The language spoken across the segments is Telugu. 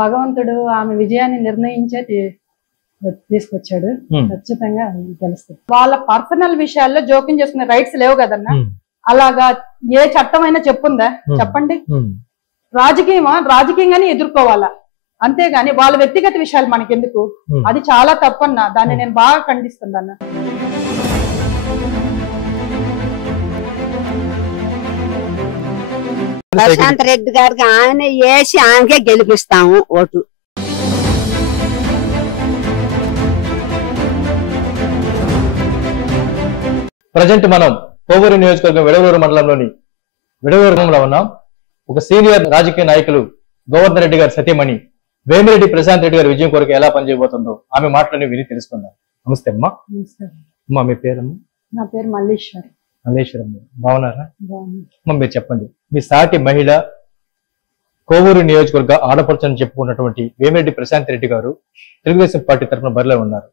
భగవంతుడు ఆమె విజయాన్ని నిర్ణయించే తీసుకొచ్చాడు. ఖచ్చితంగా తెలుస్తుంది. వాళ్ళ పర్సనల్ విషయాల్లో జోక్యం చేసుకునే రైట్స్ లేవు కదన్నా. అలాగా ఏ చట్టమైనా చెప్పుందా చెప్పండి? రాజకీయంగానే ఎదుర్కోవాలా, అంతేగాని వాళ్ళ వ్యక్తిగత విషయాలు మనకెందుకు? అది చాలా తప్పన్నా. దాన్ని నేను బాగా ఖండిస్తున్నాను. ప్రశాంత్ రెడ్డి గారికి ఆయన వేసి ఆయనకే గెలిపిస్తాము ఓటు. ప్రజెంట్ మనం కోవూరు నియోజకవర్గం విడవలూరు మండలంలోని విడవలూరులో ఉన్నాం. ఒక సీనియర్ రాజకీయ నాయకులు గోవర్ధన్ రెడ్డి గారి సతీమణి వేమిరెడ్డి ప్రశాంత్ రెడ్డి గారి విజయం కొరకు ఎలా పనిచేయబోతుందో ఆమె మాటలని విని తెలుసుకుందాం. నమస్తే అమ్మా. అమ్మా మీ పేరమ్మా? నా పేరు మల్లేశ్వరి. మల్లేశ్వరమ్మ, బాగున్నారా? అమ్మా మీరు చెప్పండి, మీ సాటి మహిళ కోవూరు నియోజకవర్గ ఆడపడుచని చెప్పుకున్నటువంటి వేమిరెడ్డి ప్రశాంత్ రెడ్డి గారు తెలుగుదేశం పార్టీ తరఫున బరిలో ఉన్నారు.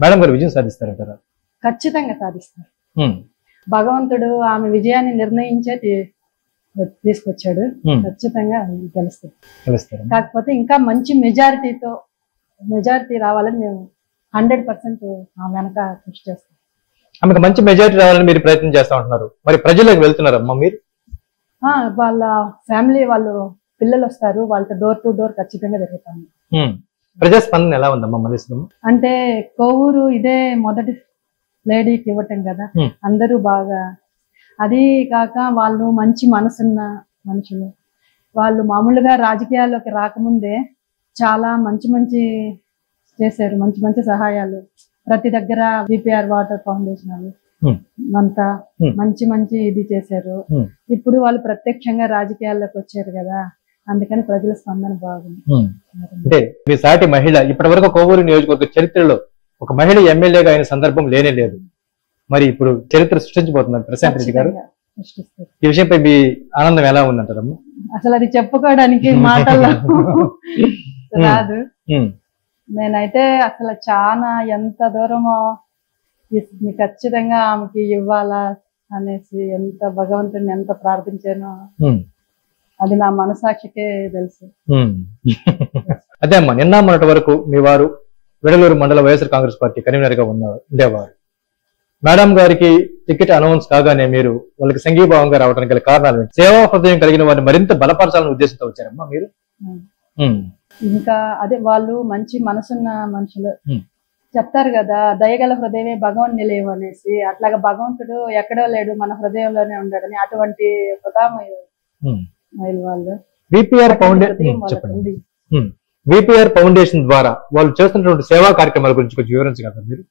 మేడం గారు విజయం సాధిస్తారంటారా? ఖచ్చితంగా సాధిస్తారు. భగవంతుడు ఆమె విజయాన్ని నిర్ణయించే తీసుకొచ్చాడు. ఖచ్చితంగా తెలుస్తుంది. కాకపోతే ఇంకా మంచి మెజారిటీ రావాలని మేము 100% వెనక కృషి చేస్తాం. ఆమెకు మంచి మెజారిటీ రావాలని మీరు ప్రయత్నం చేస్తా ఉంటున్నారు. మరి ప్రజలకు వెళ్తున్నారమ్మా మీరు? వాళ్ళ ఫ్యామిలీ వాళ్ళు పిల్లలు వస్తారు, వాళ్ళతో డోర్ టు డోర్ ఖచ్చితంగా జరుగుతాము. ప్రజాస్పందన ఎలా ఉందమ్మా మల్లేశ్వరమ్మ? అంటే కోవూరు ఇదే మొదటి లేడీకి ఇవ్వటం కదా, అందరూ బాగా. అది కాక వాళ్ళు మంచి మనసున్న మనుషులు. వాళ్ళు మామూలుగా రాజకీయాల్లోకి రాకముందే చాలా మంచి చేశారు, మంచి సహాయాలు. ప్రతి దగ్గర బీపీఆర్ వాటర్ ఫౌండేషన్ అవి అంతా మంచి ఇది చేశారు. ఇప్పుడు వాళ్ళు ప్రత్యక్షంగా రాజకీయాల్లోకి వచ్చారు కదా, అందుకని ప్రజల స్పందన బాగుంది. అంటే మీ సాటి మహిళ ఇప్పటి వరకు కోవూరు నియోజకవర్గ చరిత్రలో ఒక మహిళ ఎమ్మెల్యేగా అయిన సందర్భం లేనే లేదు. మరి ఇప్పుడు చరిత్ర సృష్టించబోతున్నారు ప్రశాంత్ రెడ్డి గారు. ఈ విషయంపై మీ ఆనందం ఎలా ఉందంటారమ్మా? అసలు అది చెప్పుకోవడానికి మాటల్లో రాదు. నేనైతే అసలు చాలా ఎంత దూరమో ఖచ్చితంగా ఆమెకి ఇవ్వాలా అనేసి ఎంత భగవంతుని ఎంత ప్రార్థించానో అది నా మనసాక్షికే తెలుసు. అదే అమ్మా, నిన్న మొన్నటి వరకు మీ వారు విడలూరు మండల వైఎస్ఆర్ కాంగ్రెస్ పార్టీ కన్వీనర్ గా ఉండేవారు. మేడం గారికి టికెట్ అనౌన్స్ కాగానే మీరు వాళ్ళకి సంఘీభావంగా రావడానికి గల కారణాలు సేవా హృదయం కలిగిన వారిని మరింత బలపరచాలని ఉద్దేశంతో వచ్చారమ్మా మీరు? ఇంకా అదే వాళ్ళు మంచి మనసున్న మనుషులు చెప్తారు కదా, దయగల హృదయమే భగవన్ నిలయం అనేసి. అట్లాగా భగవంతుడు ఎక్కడో లేడు, మన హృదయంలోనే ఉన్నాడని అటువంటి వాళ్ళు. విపిఆర్ ఫౌండేషన్ ద్వారా వాళ్ళు చేస్తున్నటువంటి సేవా కార్యక్రమాల గురించి కొంచెం వివరించగలరా మీరు?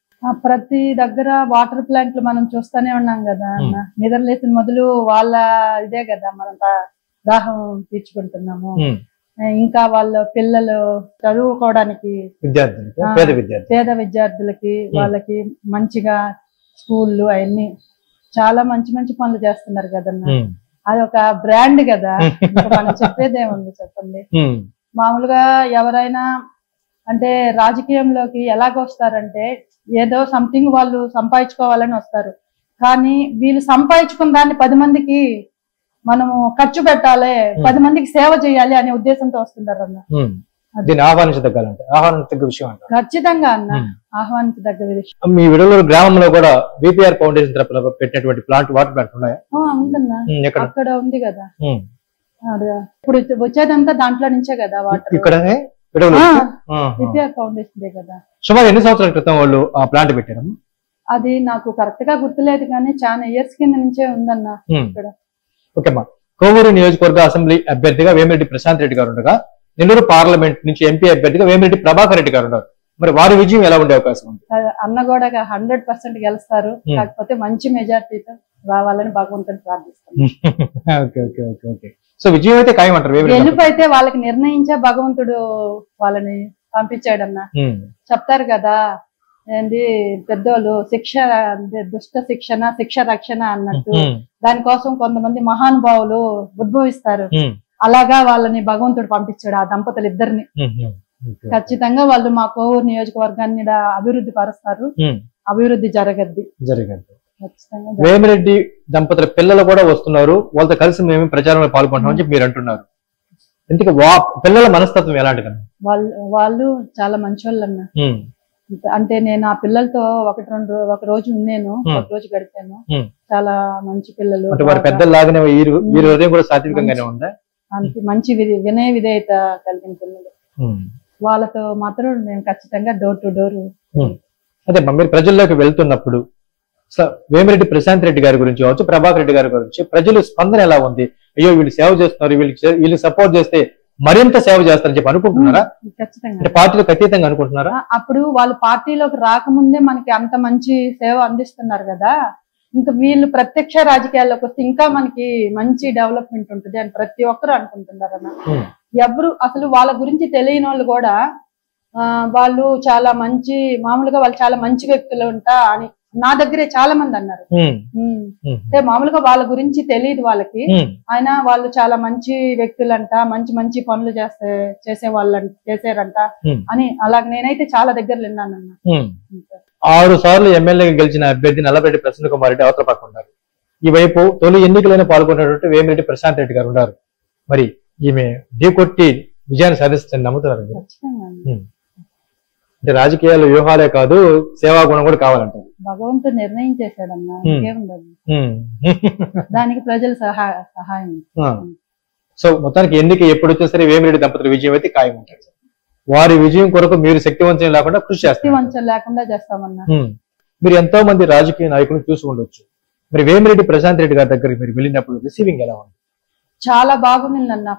ప్రతి దగ్గర వాటర్ ప్లాంట్లు మనం చూస్తూనే ఉన్నాం కదా అన్న. నిద్రలేసిన మొదలు వాళ్ళ ఇదే కదా, మనం దాహం తీర్చుకుంటున్నాము. ఇంకా వాళ్ళ పిల్లలు చదువుకోవడానికి పేద విద్యార్థులకి వాళ్ళకి మంచిగా స్కూళ్ళు అవన్నీ చాలా మంచి పనులు చేస్తున్నారు కదన్నా. అది ఒక బ్రాండ్ కదా, మనం చెప్పేదేముంది చెప్పండి. మామూలుగా ఎవరైనా అంటే రాజకీయంలోకి ఎలాగొస్తారంటే ఏదో సంథింగ్ వాళ్ళు సంపాదించుకోవాలని వస్తారు. కానీ వీళ్ళు సంపాదించుకున్న దాన్ని 10 మందికి మనము ఖర్చు పెట్టాలి, 10 మందికి సేవ చేయాలి అనే ఉద్దేశంతో వస్తుంటారు అన్న. ఆహ్వానించదగ్గ విషయం ఖచ్చితంగా అన్న, ఆహ్వానించదగ్గ విషయం. మీ విడలూరు గ్రామంలో కూడా బీపీఆర్ ఫౌండేషన్ తరపున పెట్టినటువంటి వాటర్ ప్లాంట్ ఉన్నాయా? ఉందన్నా, అక్కడ ఉంది కదా. ఇప్పుడు వచ్చేదంతా దాంట్లో నుంచే కదా వాటర్. ఇక్కడనే బీపీఆర్ ఫౌండేషన్ కదా. సుమారు ఎన్ని సంవత్సరాల క్రితం వాళ్ళు ఆ ప్లాంట్ పెట్టారు? అది నాకు కరెక్ట్ గా గుర్తులేదు కానీ చాలా ఇయర్స్ కింద నుంచే ఉందన్న ఇక్కడ. ఓకేమ్మా, కోవూరు నియోజకవర్గ అసెంబ్లీ అభ్యర్థిగా వేమిరెడ్డి ప్రశాంత్ రెడ్డి గారు ఉండగా నెల్లూరు పార్లమెంట్ నుంచి ఎంపీ అభ్యర్థిగా వేమిరెడ్డి ప్రభాకర్ రెడ్డి గారు ఉన్నారు. మరి వారి విజయం ఎలా ఉండే అవకాశం ఉంది? అన్న కూడా 100% గెలుస్తారు. కాకపోతే మంచి మెజార్టీతో రావాలని భగవంతుని ప్రార్థిస్తాను. సో విజయం అయితే ఖాయం అంటారు. గెలుపు అయితే వాళ్ళకి నిర్ణయించే భగవంతుడు వాళ్ళని పంపించాడన్నా. చెప్తారు కదా ఏంది పెద్దోళ్ళు, శిక్ష దుష్ట శిక్షణ శిక్ష రక్షణ అన్నట్టు. దానికోసం కొంతమంది మహానుభావులు ఉద్భవిస్తారు. అలాగా వాళ్ళని భగవంతుడు పంపించాడు ఆ దంపతులు ఇద్దరిని. ఖచ్చితంగా వాళ్ళు మా కోవూరు నియోజకవర్గాన్ని అభివృద్ధి పరుస్తారు. అభివృద్ధి జరగద్ది. వేమిరెడ్డి దంపతుల పిల్లలు కూడా వస్తున్నారు, వాళ్ళతో కలిసి మేము ప్రచారంలో పాల్గొంటామని చెప్పి మీరు అంటున్నారు. ఇంతకీ పిల్లల మనస్తత్వం ఎలాంటిదన్నా? వాళ్ళు చాలా మంచోళ్ళు అన్న. అంటే నేను ఆ పిల్లలతో ఒక రోజు ఉన్నాను, ఒక రోజు గడిపాను. చాలా మంచి పిల్లలు. వారి పెద్దలాగానే వీరి హృదయం కూడా సాత్వికంగానే ఉందా? మంచి వినయ విధేయత కలిగిన పిల్లలు. వాళ్ళతో మాత్రం నేను ఖచ్చితంగా డోర్ టు డోర్. అదే మీరు ప్రజల్లోకి వెళ్తున్నప్పుడు వేమిరెడ్డి ప్రశాంత్ రెడ్డి గారి గురించి కావచ్చు, ప్రభాకర్ రెడ్డి గారి గురించి ప్రజలు స్పందన ఎలా ఉంది? అయ్యో వీళ్ళు సేవ చేస్తున్నారు, వీళ్ళు సపోర్ట్ చేస్తే మరింత సేవ చేస్తారని చెప్పి అనుకుంటున్నారా? ఖచ్చితంగా పార్టీలకు అతీతంగా అనుకుంటున్నారా? అప్పుడు వాళ్ళు పార్టీలోకి రాకముందే మనకి అంత మంచి సేవ అందిస్తున్నారు కదా, ఇంకా వీళ్ళు ప్రత్యక్ష రాజకీయాల్లోకి వస్తే ఇంకా మనకి మంచి డెవలప్మెంట్ ఉంటుంది అని ప్రతి ఒక్కరు అనుకుంటున్నారు అన్న. ఎవరు అసలు వాళ్ళ గురించి తెలియని వాళ్ళు కూడా వాళ్ళు చాలా మంచి, మామూలుగా వాళ్ళు చాలా మంచి వ్యక్తులు ఉంటా అని నా దగ్గరే చాలా మంది అన్నారు. అంటే మామూలుగా వాళ్ళ గురించి తెలియదు వాళ్ళకి, ఆయన వాళ్ళు చాలా మంచి వ్యక్తులంట, మంచి మంచి పనులు చేసారంట అని అలాగ నేనైతే చాలా దగ్గర విన్నానన్న. 6 సార్లు ఎమ్మెల్యేగా గెలిచిన అభ్యర్థి నల్లబెట్టి ప్రసన్న కుమార్ రెడ్డి అవతల పక్క ఉన్నారు. ఈ వైపు తొలి ఎన్నికలైన పాల్గొన్నటువంటి వేమిరెడ్డి ప్రశాంత్ రెడ్డి గారు ఉన్నారు. మరి ఈమె ఢీకొట్టి విజయాన్ని సాధిస్తుందని నమ్ముతున్నారు. అంటే రాజకీయాలు వ్యూహాలే కాదు, సేవా గుణం కూడా కావాలంటారు. భగవంతుడు నిర్ణయం చేశాడన్నా, దానికి ప్రజల సహాయం. సో మొత్తానికి ఎన్నిక ఎప్పుడు వచ్చినా సరే వేమిరెడ్డి దంపతుల విజయం అయితే ఖాయం ఉంటారు. వారి విజయం కొరకు మీరు శక్తివంచన లేకుండా కృషి చేస్తామన్నా. మీరు ఎంతో మంది రాజకీయ నాయకులు చూసి ఉండొచ్చు. మరి వేమిరెడ్డి ప్రశాంత్ రెడ్డి గారి దగ్గరికి మీరు వెళ్ళినప్పుడు రిసీవింగ్ ఎలా ఉంది? చాలా బాగుంది అన్న.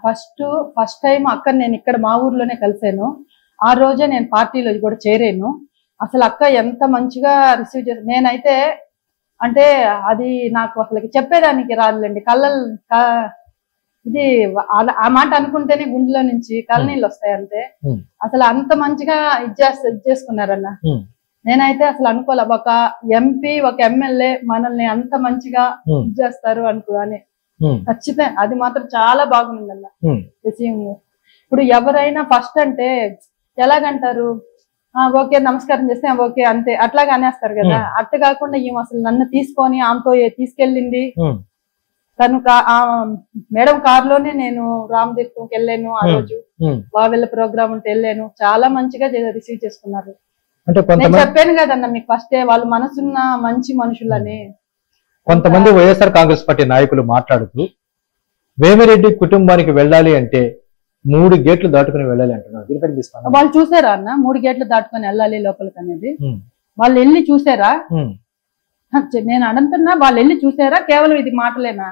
ఫస్ట్ టైం అక్క నేను ఇక్కడ మా ఊర్లోనే కలిసాను. ఆ రోజే నేను పార్టీలో కూడా చేరాను. అసలు అక్క ఎంత మంచిగా రిసీవ్ చేసి, నేనైతే అంటే అది నాకు అసలు చెప్పేదానికి రాదులేండి. ఇది ఆ మాట అనుకుంటేనే గుండెలో నుంచి కళ్ళనీళ్ళు వస్తాయి అంతే. అసలు అంత మంచిగా చేసుకున్నారన్న. నేనైతే అసలు అనుకోలే ఒక ఎంపీ ఒక ఎమ్మెల్యే మనల్ని అంత మంచిగా చేస్తారు అని. ఖచ్చితంగా అది మాత్రం చాలా బాగుందన్న రిసీవింగ్. ఇప్పుడు ఎవరైనా ఫస్ట్ అంటే ఎలాగంటారు, ఓకే నమస్కారం చేస్తే ఓకే అంతే అట్లాగా అనేస్తారు కదా. అట్ట కాకుండా ఈమె అసలు నన్ను తీసుకొని ఆమెతో తీసుకెళ్ళింది. తను మేడం కారులోనే నేను రామతీర్థంకి వెళ్ళాను. ఆ రోజు వావెల్ల ప్రోగ్రామ్ ఉంటే వెళ్ళాను. చాలా మంచిగా రిసీవ్ చేసుకున్నారు. నేను చెప్పాను కదన్న మీకు ఫస్టే, వాళ్ళు మనసున్న మంచి మనుషులని. కొంతమంది వైఎస్ఆర్ కాంగ్రెస్ పార్టీ నాయకులు మాట్లాడుతూ వేమిరెడ్డి కుటుంబానికి వెళ్ళాలి అంటే 3 గేట్లు దాటుకుని వెళ్ళాలి అంటున్నారు. వాళ్ళు చూసారా అన్న 3 గేట్లు దాటుకొని వెళ్ళాలి లోపలికి అనేది? వాళ్ళు వెళ్ళి చూసారా? నేను అడుగుతున్నా, వాళ్ళు వెళ్ళి చూసారా? కేవలం ఇది మాటలేనా?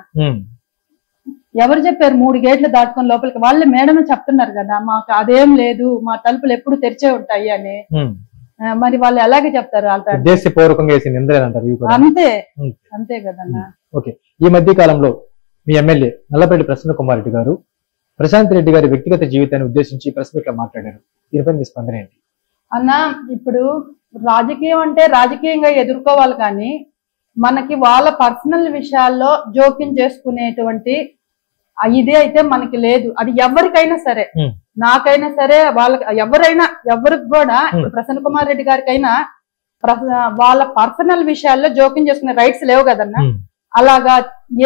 ఎవరు చెప్పారు 3 గేట్లు దాటుకొని లోపలికి? వాళ్ళే మేడమే చెప్తున్నారు కదా, మాకు అదేం లేదు, మా తలుపులు ఎప్పుడు తెరిచే ఉంటాయి అని. మరి వాళ్ళు ఎలాగే చెప్తారు? అంతే కదన్నా. ఓకే, ఈ మధ్య కాలంలో మీ ఎమ్మెల్యే నల్లబెట్టి ప్రసన్న కుమార్ రెడ్డి గారు ప్రశాంత్ రెడ్డి గారి వ్యక్తిగత జీవితాన్ని ఉద్దేశించి ప్రెస్ మీట్ లో మాట్లాడారు. దీనిపై మీ స్పందన ఏంటి అన్న? ఇప్పుడు రాజకీయం అంటే రాజకీయంగా ఎదుర్కోవాలి, కానీ మనకి వాళ్ళ పర్సనల్ విషయాల్లో జోక్యం చేసుకునేటువంటి ఇదే అయితే మనకి లేదు. అది ఎవరికైనా సరే, నాకైనా సరే, వాళ్ళకి ఎవరికి కూడా, ప్రసన్న కుమార్ రెడ్డి గారికైనా వాళ్ళ పర్సనల్ విషయాల్లో జోక్యం చేసుకునే రైట్స్ లేవు కదన్నా. అలాగా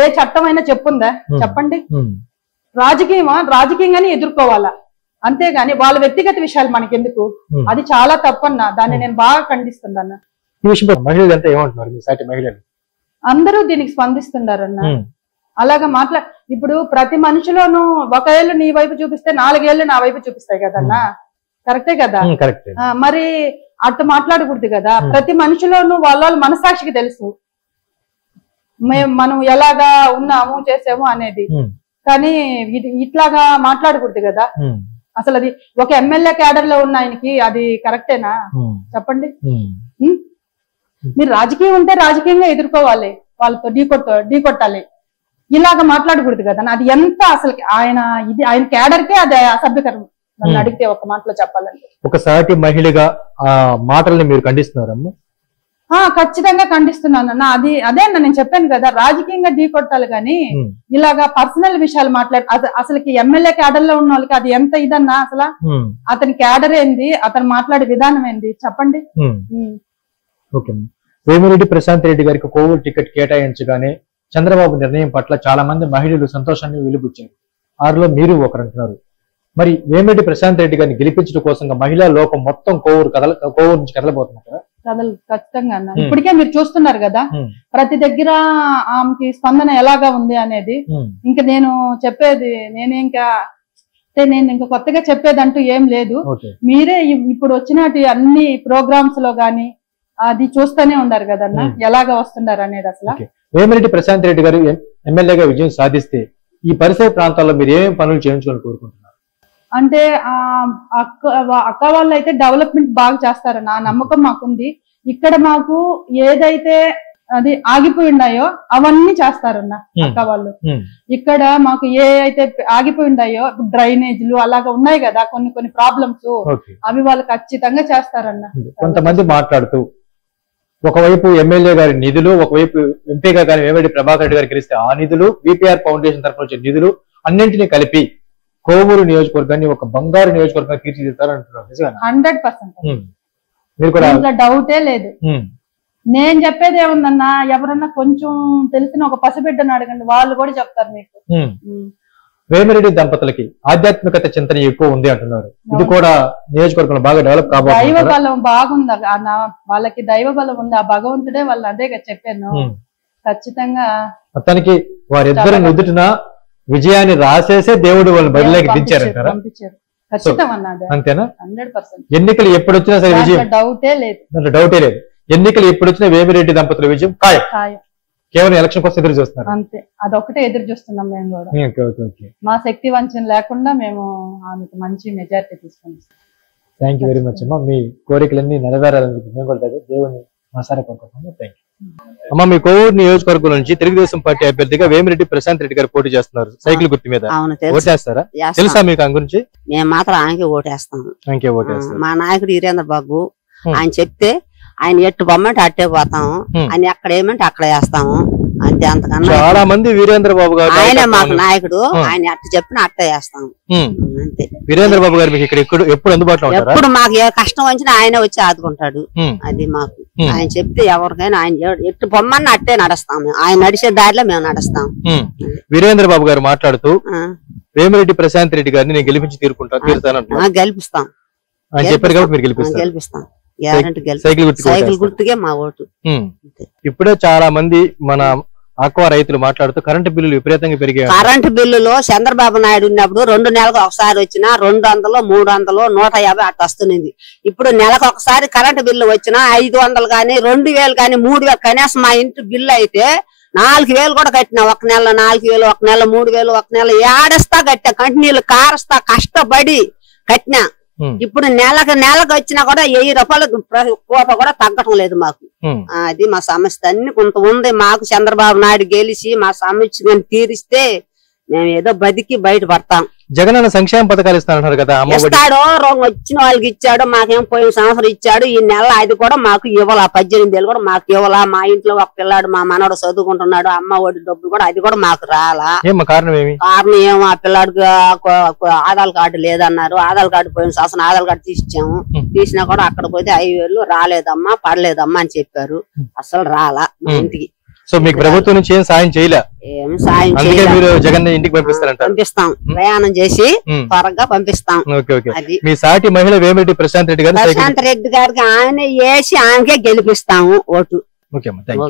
ఏ చట్టం అయినా చెప్పుందా? చెప్పండి. రాజకీయంగానే ఎదుర్కోవాలా, అంతేగాని వాళ్ళ వ్యక్తిగత విషయాలు మనకెందుకు? అది చాలా తప్పన్నా. దాన్ని నేను బాగా ఖండిస్తున్నాను. అందరూ దీనికి స్పందిస్తున్నారన్న. అలాగా ఇప్పుడు ప్రతి మనిషిలోనూ ఒక ఏళ్ళు నీ వైపు చూపిస్తే 4 ఏళ్ళు నా వైపు చూపిస్తాయి కదన్నా. కరెక్టే కదా? మరి అట్టు మాట్లాడకూడదు కదా. ప్రతి మనిషిలోనూ వాళ్ళ మనసాక్షికి తెలుసు మనం ఎలాగా ఉన్నాము చేసాము అనేది. కానీ ఇట్లాగా మాట్లాడకూడదు కదా. అసలు అది ఒక ఎమ్మెల్యే క్యాడర్ లో ఉన్న ఆయనకి అది కరెక్టేనా? చెప్పండి. మీరు రాజకీయం ఉంటే రాజకీయంగా ఎదుర్కోవాలి, వాళ్ళతో ఢీకొట్టాలి. ఇలాగా మాట్లాడకూడదు కదా. అది ఎంత అసలు ఆయన క్యాడర్కే అది అసభ్యకరం నన్ను అడిగితే, ఒక మాటలో చెప్పాలంటే. ఒక సాటి మహిళగా ఆ మాటల్ని మీరు ఖండిస్తున్నారమ్మా? ఖచ్చితంగా ఖండిస్తున్నాను. అదే అన్న నేను చెప్పాను కదా, రాజకీయంగా ఢీకొట్టాలి, కానీ ఇలాగా పర్సనల్ విషయాలు అసలుకి ఎమ్మెల్యే క్యాడర్ లో ఉన్న వాళ్ళకి అది ఎంత ఇదన్నా? అసలు అతని క్యాడర్ ఏంది, అతను మాట్లాడే విధానం ఏంది చెప్పండి. వేమిరెడ్డి ప్రశాంత్ రెడ్డి గారికి కోవూరు టికెట్ కేటాయించగానే చంద్రబాబు నిర్ణయం పట్ల చాలా మంది మహిళలు సంతోషాన్ని వెలిబుచ్చారు. వారిలో మీరు ఒకరు అంటున్నారు. మరి వేమిరెడ్డి ప్రశాంత్ రెడ్డి గారిని గెలిపించడం కోసం మహిళా లోకం మొత్తం కోవూరు నుంచి కదలబోతున్నారు కదా? కథలు ఖచ్చితంగా అన్న. ఇప్పటికే మీరు చూస్తున్నారు కదా ప్రతి దగ్గర ఆమెకి స్పందన ఎలాగా ఉంది అనేది. ఇంకా నేను చెప్పేది నేను ఇంకా కొత్తగా చెప్పేదంటూ ఏం లేదు. మీరే ఇప్పుడు వచ్చినట్టు అన్ని ప్రోగ్రామ్స్ లో గాని అది చూస్తూనే ఉన్నారు కదన్న ఎలాగా వస్తున్నారు అనేది. అసలు వేమిరెడ్డి ప్రశాంత్ రెడ్డి గారు ఎమ్మెల్యేగా విజయం సాధిస్తే ఈ పరిసర ప్రాంతాల్లో మీరు ఏమేమి పనులు చేయించుకోవాలని కోరుకుంటున్నారు? అంటే అక్క వాళ్ళు అయితే డెవలప్మెంట్ బాగా చేస్తారన్న ఆ నమ్మకం మాకుంది. ఇక్కడ మాకు ఏదైతే అది ఆగిపోయి ఉన్నాయో అవన్నీ చేస్తారన్న అక్క వాళ్ళు. ఇక్కడ మాకు ఏ అయితే ఆగిపోయి ఉన్నాయో డ్రైనేజీలు అలాగా ఉన్నాయి కదా కొన్ని ప్రాబ్లమ్స్, అవి వాళ్ళు ఖచ్చితంగా చేస్తారన్న. కొంతమంది మాట్లాడుతూ ఒకవైపు ఎమ్మెల్యే గారి నిధులు, ఒకవైపు ఎంపీగా కానీ వేమిరెడ్డి ప్రభాకర్ రెడ్డి గారికి గెలిస్తే ఆ నిధులు, విపిఆర్ ఫౌండేషన్ తరఫున వచ్చే నిధులు అన్నింటినీ కలిపి కోవూరు నియోజకవర్గాన్ని ఒక బంగారు నియోజకవర్గంగా తీర్చిదిద్దారంటున్నారు. 100% మీరు కూడా డౌటే లేదు. నేను చెప్పేది ఏముందన్నా, ఎవరన్నా కొంచెం తెలిసిన ఒక పసిబిడ్డను అడగండి, వాళ్ళు కూడా చెప్తారు మీకు. వేమిరెడ్డి దంపతులకి ఆధ్యాత్మికత చింతన ఎక్కువ ఉంది అంటున్నారు. ఇది కూడా నియోజకవర్గంలో బాగా డెవలప్ కాబోతుంది. దైవ బలం బాగుంది వాళ్ళకి, దైవ బలం ఉంది. ఆ భగవంతుడే వాళ్ళని అదే చెప్పాను. ఖచ్చితంగా మొత్తానికి వారిద్దరు నుదుటిన విజయాన్ని రాసేసే దేవుడు వాళ్ళు బరిలోకి దించారంటారా? అంతేనా? 100%. ఎన్నికలు ఎప్పుడు వచ్చినా సరే విజయం డౌటే లేదు. ఎన్నికలు ఎప్పుడు వచ్చినా వేమిరెడ్డి దంపతుల విజయం ఖాయం. కేవలం ఎలక్షన్ కోసం ఎదురు చూస్తున్నారు అంతే. అదొకటే ఎదురు చూస్తున్నాం మేము కూడా. మా శక్తి వంచన లేకుండా మేము ఆమెకు మంచి మెజారిటీ తీసుకుంటాం. థ్యాంక్ యూ వెరీ మచ్ అమ్మా. మీ కోరికలన్నీ నెరవేరాలని మేము కూడా దేవుని మనసారా కోరుకుంటున్నాము. థ్యాంక్ యూ అమ్మ. మీ కోవూరు నియోజకవర్గం నుంచి తెలుగుదేశం పార్టీ అభ్యర్థిగా వేమిరెడ్డి ప్రశాంత్ రెడ్డి గారు పోటీ చేస్తున్నారు. సైకిల్ గుర్తు మీద ఓటేస్తారా? తెలుసా మీకు ఆయన గురించి? మేము మాత్రం ఆయనకే ఓటేస్తాము. మా నాయకుడు వీరేంద్ర బాబు ఆయన చెప్తే ఆయన ఎట్టు బొమ్మంటే అట్టే పోతాము, ఆయన ఎక్కడ ఏమంటే అక్కడ వేస్తాము అంతే. అంతకన్నా చాలా మంది వీరేంద్ర బాబు గారు ఆయన మాకు నాయకుడు, ఆయన అట్ట చెప్పిన అట్ట వేస్తాము అంతే. వీరేంద్ర బాబు గారు మీకు ఇక్కడ ఎప్పుడు అందుబాటులో ఉంటారా? ఎప్పుడు మాకు ఏ కష్టం వచ్చినా ఆయన వచ్చి ఆదుకుంటాడు. అది మాకు ఆయన చెప్తే ఎవరికైనా ఆయన ఎట్టు బొమ్మని అట్టే నడుస్తాము, ఆయన నడిచే దారిలో మేము నడుస్తాం. వీరేంద్ర బాబు గారు మాట్లాడుతూ వేమిరెడ్డి ప్రశాంత్ రెడ్డి గారిని నేను గెలిపించి తీరుతాను, గెలిపిస్తాం అని చెప్పారు కాబట్టి మీరు గెలిపిస్తాం. సైకిల్ గుర్తుకే మా ఓటు. ఇప్పుడే చాలా మంది మన ఆక్వా రైతులు మాట్లాడుతూ కరెంటు బిల్లులు విపరీతంగా పెరిగాయి. కరెంటు బిల్లులో చంద్రబాబు నాయుడు ఉన్నప్పుడు 2 నెలలకు ఒకసారి వచ్చినా 200, 300, 150 అట్ట వస్తుంది. ఇప్పుడు నెలకు ఒకసారి కరెంటు బిల్లు వచ్చినా 500 కానీ 2000 కానీ 3000. కనీసం మా ఇంటి బిల్లు అయితే 4000 కూడా కట్టినా. ఒక నెల 4000, ఒక నెల 3000, ఒక నెల ఏడస్తా కట్టా. కంటినీళ్ళు కారస్తా కష్టపడి కట్టినా. ఇప్పుడు నెలకు వచ్చినా కూడా 1000 రూపాయలు కోత కూడా తగ్గటం లేదు మాకు. అది మా సమస్య అన్ని కొంత ఉంది మాకు. చంద్రబాబు నాయుడు గెలిచి మా సమస్య తీరిస్తే మేము ఏదో బతికి బయట పడతాం. జగన్ అన్న సంక్షేమ పథకాలు ఇస్తాడు కదా, ఇస్తాడు. వచ్చిన వాళ్ళకి ఇచ్చాడు, మాకేం పోయిన సంవత్సరం ఇచ్చాడు. ఈ నెల అది కూడా మాకు ఇవ్వాల. 18,000 కూడా మాకు ఇవ్వాలా. మా ఇంట్లో ఒక పిల్లాడు మా మనవడు చదువుకుంటున్నాడు, అమ్మ ఒడి డబ్బులు కూడా అది కూడా మాకు రాలా. కారణం ఏమో ఆ పిల్లాడికి ఆధార్ కార్డు లేదన్నారు. ఆధార్ కార్డు పోయిన సంవత్సరం ఆధార్ కార్డు తీసిచ్చాము. తీసినా కూడా అక్కడ పోతే 5,000 రాలేదమ్మా, పడలేదమ్మా అని చెప్పారు. అసలు రాలా మా ఇంటికి. సో మీకు ప్రభుత్వం నుంచి ఏం సాయం చేయలే? ఏం సాయం మీరు జగన్ ఇంటికి పంపిస్తారంట? పంపిస్తాం, ప్రయాణం చేసి త్వరగా పంపిస్తాం. అది మీ సాటి మహిళ వేమిరెడ్డి ప్రశాంత్ రెడ్డి గారు. ప్రశాంత్ రెడ్డి గారికి ఆయన వేసి ఆయనకే గెలిపిస్తాము ఓటు. ఓకే అమ్మా, థాంక్యూ.